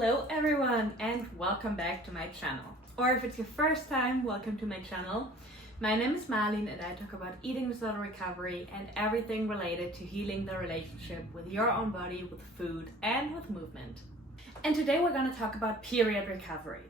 Hello everyone and welcome back to my channel. Or if it's your first time, welcome to my channel. My name is Marlene and I talk about eating disorder recovery and everything related to healing the relationship with your own body, with food and with movement. And today we're going to talk about period recovery.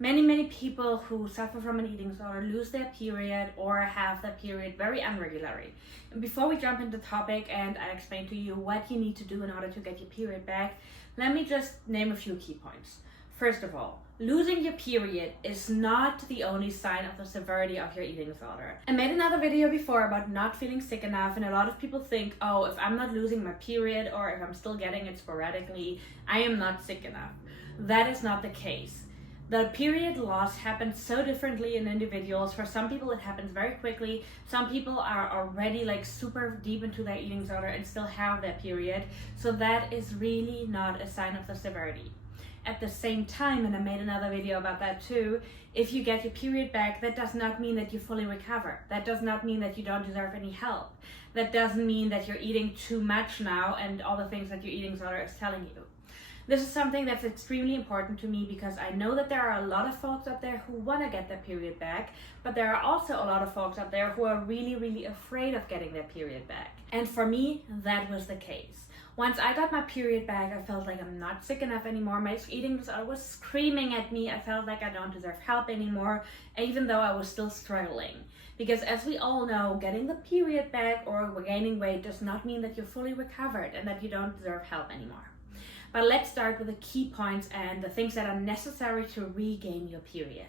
Many people who suffer from an eating disorder lose their period or have their period very irregularly. And before we jump into the topic and I explain to you what you need to do in order to get your period back, let me just name a few key points. First of all, losing your period is not the only sign of the severity of your eating disorder. I made another video before about not feeling sick enough, and a lot of people think, oh, if I'm not losing my period or if I'm still getting it sporadically, I am not sick enough. That is not the case. The period loss happens so differently in individuals. For some people it happens very quickly. Some people are already super deep into their eating disorder and still have their period. So that is really not a sign of the severity. At the same time, and I made another video about that too, if you get your period back, that does not mean that you fully recover. That does not mean that you don't deserve any help. That doesn't mean that you're eating too much now and all the things that your eating disorder is telling you. This is something that's extremely important to me because I know that there are a lot of folks out there who want to get their period back, but there are also a lot of folks out there who are really afraid of getting their period back. And for me, that was the case. Once I got my period back, I felt like I'm not sick enough anymore. My eating disorder was screaming at me. I felt like I don't deserve help anymore, even though I was still struggling. Because as we all know, getting the period back or gaining weight does not mean that you're fully recovered and that you don't deserve help anymore. But let's start with the key points and the things that are necessary to regain your period.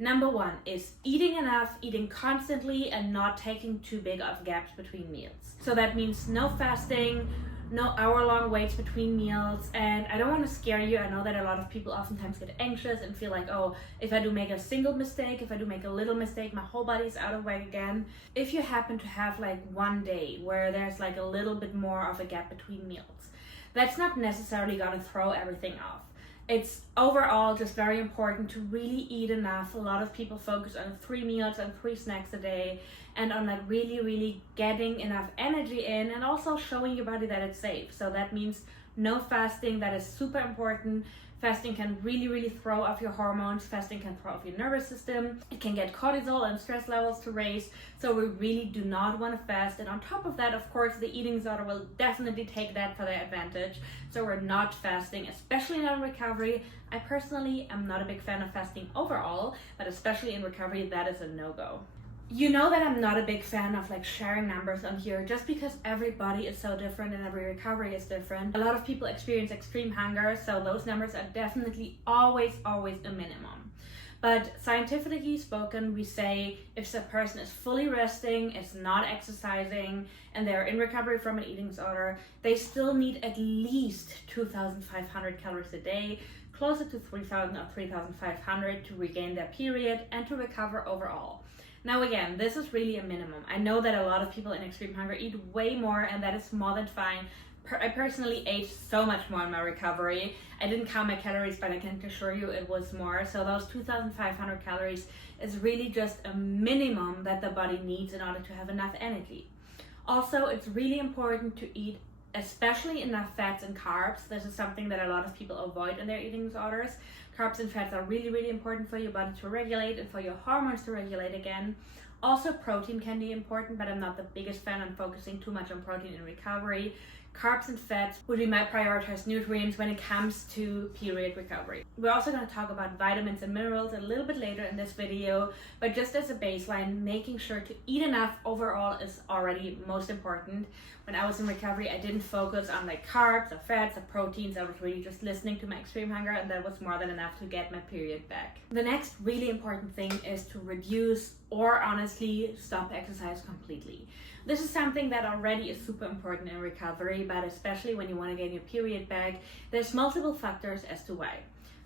Number one is eating enough, eating constantly, and not taking too big of gaps between meals. So that means no fasting, no hour-long waits between meals. And I don't want to scare you. I know that a lot of people oftentimes get anxious and feel like, oh, if I do make a single mistake, if I do make a little mistake, my whole body is out of whack again. If you happen to have one day where there's a little bit more of a gap between meals, that's not necessarily going to throw everything off. It's overall just very important to really eat enough. A lot of people focus on 3 meals and 3 snacks a day and on really getting enough energy in and also showing your body that it's safe. So that means no fasting. That is super important. Fasting can really throw off your hormones. Fasting can throw off your nervous system. It can get cortisol and stress levels to raise. So we really do not want to fast. And on top of that, of course, the eating disorder will definitely take that for their advantage. So we're not fasting, especially in recovery. I personally am not a big fan of fasting overall, but especially in recovery, that is a no-go. You know that I'm not a big fan of sharing numbers on here just because everybody is so different and every recovery is different. A lot of people experience extreme hunger, so those numbers are definitely always a minimum. But scientifically spoken, we say if a person is fully resting, is not exercising, and they're in recovery from an eating disorder, they still need at least 2,500 calories a day, closer to 3,000 or 3,500 to regain their period and to recover overall. Now again, this is really a minimum. I know that a lot of people in extreme hunger eat way more, and that is more than fine. I personally ate so much more in my recovery. I didn't count my calories, but I can assure you it was more. So those 2,500 calories is really just a minimum that the body needs in order to have enough energy. Also, it's really important to eat especially enough fats and carbs. This is something that a lot of people avoid in their eating disorders. Carbs and fats are really important for your body to regulate and for your hormones to regulate again. Also, protein can be important, but I'm not the biggest fan on focusing too much on protein in recovery. Carbs and fats would be my prioritized nutrients when it comes to period recovery. We're also going to talk about vitamins and minerals a little bit later in this video, but just as a baseline, making sure to eat enough overall is already most important. When I was in recovery, I didn't focus on carbs or fats or proteins. I was really just listening to my extreme hunger, and that was more than enough to get my period back. The next really important thing is to reduce or honestly stop exercise completely. This is something that already is super important in recovery, but especially when you want to get your period back, there's multiple factors as to why.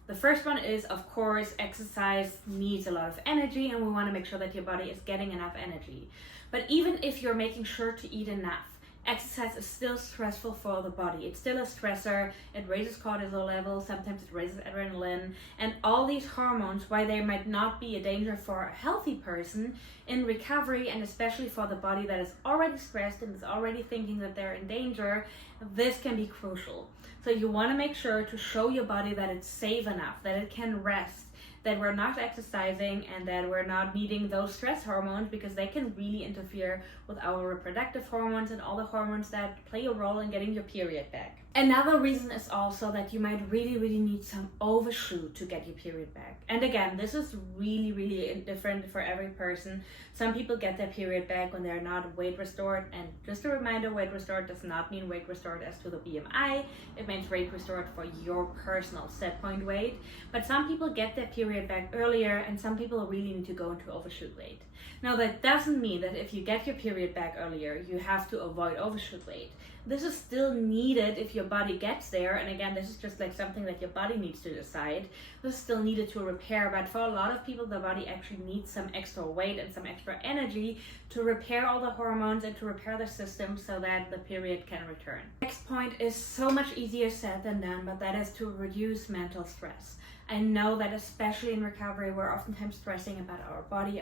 The first one is, of course, exercise needs a lot of energy, and we want to make sure that your body is getting enough energy. But even if you're making sure to eat enough, exercise is still stressful for the body. It's still a stressor. It raises cortisol levels. Sometimes it raises adrenaline. And all these hormones, while they might not be a danger for a healthy person, in recovery, and especially for the body that is already stressed and is already thinking that they're in danger, this can be crucial. So you want to make sure to show your body that it's safe enough, that it can rest, that we're not exercising, and that we're not needing those stress hormones, because they can really interfere with our reproductive hormones and all the hormones that play a role in getting your period back. Another reason is also that you might really need some overshoot to get your period back. And again, this is really different for every person. Some people get their period back when they're not weight restored, and just a reminder, weight restored does not mean weight restored as to the BMI. It means weight restored for your personal set point weight. But some people get their period back earlier, and some people really need to go into overshoot weight. Now, that doesn't mean that if you get your period back earlier, you have to avoid overshoot weight. This is still needed if your body gets there, and again, this is just like something that your body needs to decide. This is still needed to repair, but for a lot of people, the body actually needs some extra weight and some extra energy to repair all the hormones and to repair the system so that the period can return. Next point is so much easier said than done, but that is to reduce mental stress. I know that especially in recovery, we're oftentimes stressing about our body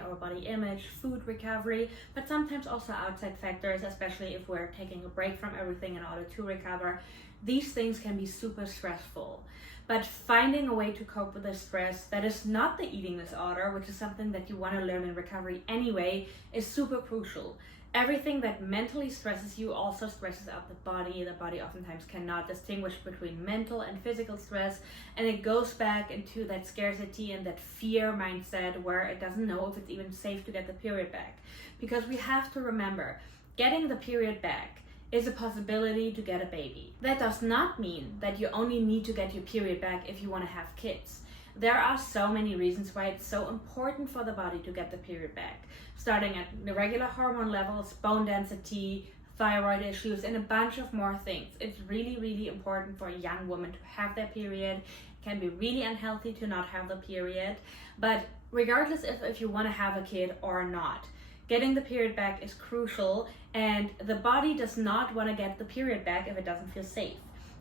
image, food recovery, but sometimes also outside factors, especially if we're taking a break from everything in order to recover. These things can be super stressful. But finding a way to cope with the stress that is not the eating disorder, which is something that you want to learn in recovery anyway, is super crucial. Everything that mentally stresses you also stresses out the body. The body oftentimes cannot distinguish between mental and physical stress, and it goes back into that scarcity and that fear mindset where it doesn't know if it's even safe to get the period back. Because we have to remember, getting the period back is a possibility to get a baby. That does not mean that you only need to get your period back if you want to have kids. There are so many reasons why it's so important for the body to get the period back, starting at the regular hormone levels, bone density, thyroid issues, and a bunch of more things. It's really important for a young woman to have their period. It can be really unhealthy to not have the period, but regardless if you want to have a kid or not, getting the period back is crucial, and the body does not want to get the period back if it doesn't feel safe.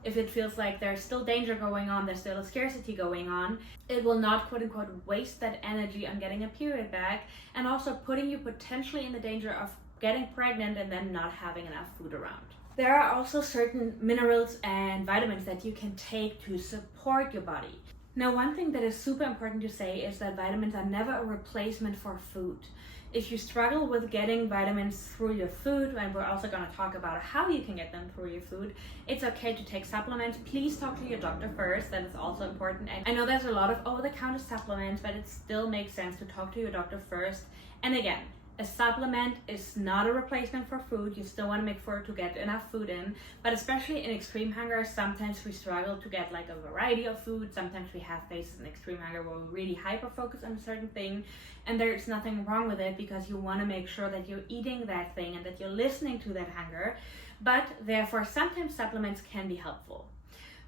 If it feels like there's still danger going on, there's still a scarcity going on, it will not quote unquote waste that energy on getting a period back, and also putting you potentially in the danger of getting pregnant and then not having enough food around. There are also certain minerals and vitamins that you can take to support your body. Now, one thing that is super important to say is that vitamins are never a replacement for food. If you struggle with getting vitamins through your food, and we're also going to talk about how you can get them through your food, it's okay to take supplements. Please talk to your doctor first. That is also important. And I know there's a lot of over-the-counter supplements, but it still makes sense to talk to your doctor first. And again, a supplement is not a replacement for food. You still want to make sure to get enough food in, but especially in extreme hunger, sometimes we struggle to get like a variety of food. Sometimes we have phases in extreme hunger where we really hyper-focus on a certain thing, and there's nothing wrong with it because you want to make sure that you're eating that thing and that you're listening to that hunger, but therefore sometimes supplements can be helpful.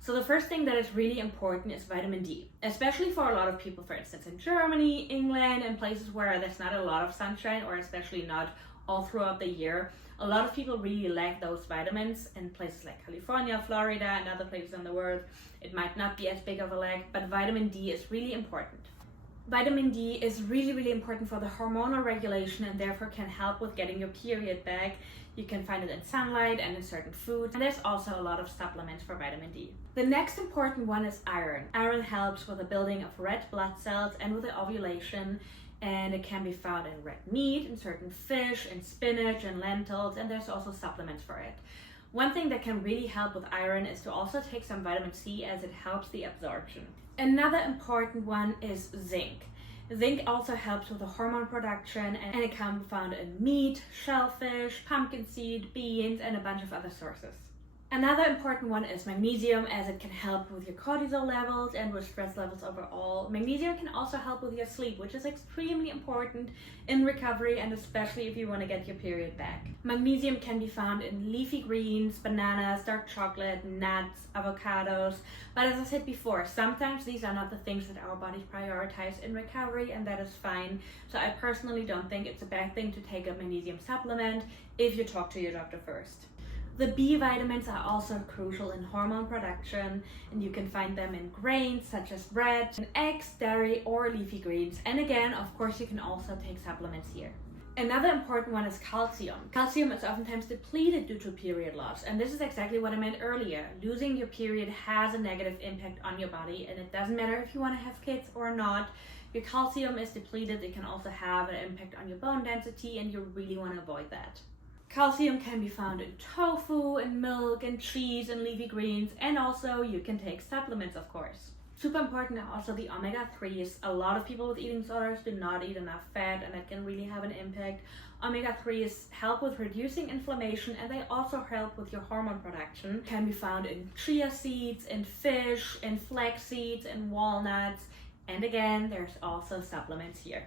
So the first thing that is really important is vitamin D, especially for a lot of people, for instance, in Germany, England, and places where there's not a lot of sunshine, or especially not all throughout the year. A lot of people really lack those vitamins. In places like California, Florida, and other places in the world, it might not be as big of a lack, but vitamin D is really important. Vitamin D is really important for the hormonal regulation, and therefore can help with getting your period back. You can find it in sunlight and in certain foods, and there's also a lot of supplements for vitamin D. The next important one is iron. Iron helps with the building of red blood cells and with the ovulation, and it can be found in red meat, in certain fish, in spinach and lentils, and there's also supplements for it. One thing that can really help with iron is to also take some vitamin C, as it helps the absorption. Another important one is zinc. Zinc also helps with the hormone production, and it can be found in meat, shellfish, pumpkin seed, beans, and a bunch of other sources. Another important one is magnesium, as it can help with your cortisol levels and with stress levels overall. Magnesium can also help with your sleep, which is extremely important in recovery, and especially if you want to get your period back. Magnesium can be found in leafy greens, bananas, dark chocolate, nuts, avocados. But as I said before, sometimes these are not the things that our bodies prioritize in recovery, and that is fine. So I personally don't think it's a bad thing to take a magnesium supplement if you talk to your doctor first. The B vitamins are also crucial in hormone production, and you can find them in grains such as bread, and eggs, dairy, or leafy greens. And again, of course, you can also take supplements here. Another important one is calcium. Calcium is oftentimes depleted due to period loss, and this is exactly what I meant earlier. Losing your period has a negative impact on your body, and it doesn't matter if you want to have kids or not. Your calcium is depleted. It can also have an impact on your bone density, and you really want to avoid that. Calcium can be found in tofu, in milk, in cheese, and leafy greens, and also you can take supplements, of course. Super important are also the omega-3s. A lot of people with eating disorders do not eat enough fat, and that can really have an impact. Omega-3s help with reducing inflammation, and they also help with your hormone production. Can be found in chia seeds, in fish, in flax seeds, in walnuts, and again, there's also supplements here.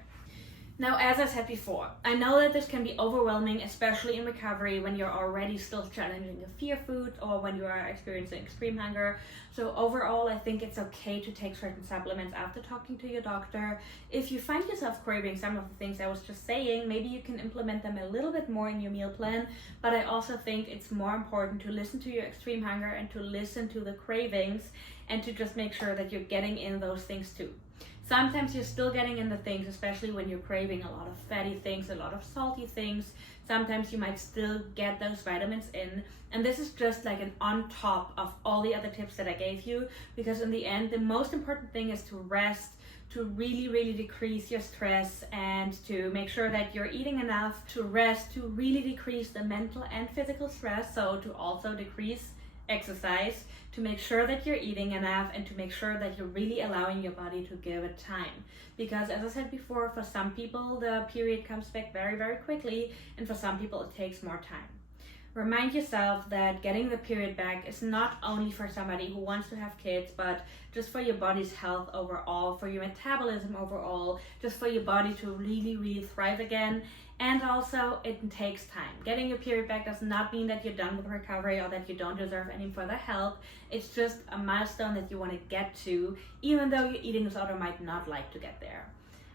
Now, as I said before, I know that this can be overwhelming, especially in recovery when you're already still challenging your fear foods or when you are experiencing extreme hunger. So overall, I think it's okay to take certain supplements after talking to your doctor. If you find yourself craving some of the things I was just saying, maybe you can implement them a little bit more in your meal plan. But I also think it's more important to listen to your extreme hunger and to listen to the cravings and to just make sure that you're getting in those things too. Sometimes you're still getting in the things, especially when you're craving a lot of fatty things, a lot of salty things. Sometimes you might still get those vitamins in. And this is just like an on top of all the other tips that I gave you, because in the end, the most important thing is to rest, to really decrease your stress, and to make sure that you're eating enough to rest, to really decrease the mental and physical stress. So to also decrease exercise, to make sure that you're eating enough, and to make sure that you're really allowing your body to give it time. Because as I said before, for some people the period comes back very quickly, and for some people it takes more time. Remind yourself that getting the period back is not only for somebody who wants to have kids, but just for your body's health overall, for your metabolism overall, just for your body to really thrive again. And also, it takes time. Getting your period back does not mean that you're done with recovery or that you don't deserve any further help. It's just a milestone that you want to get to, even though your eating disorder might not like to get there.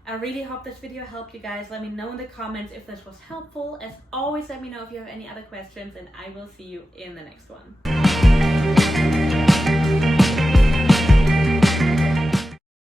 I really hope this video helped you guys. Let me know in the comments if this was helpful. As always, let me know if you have any other questions, and I will see you in the next one.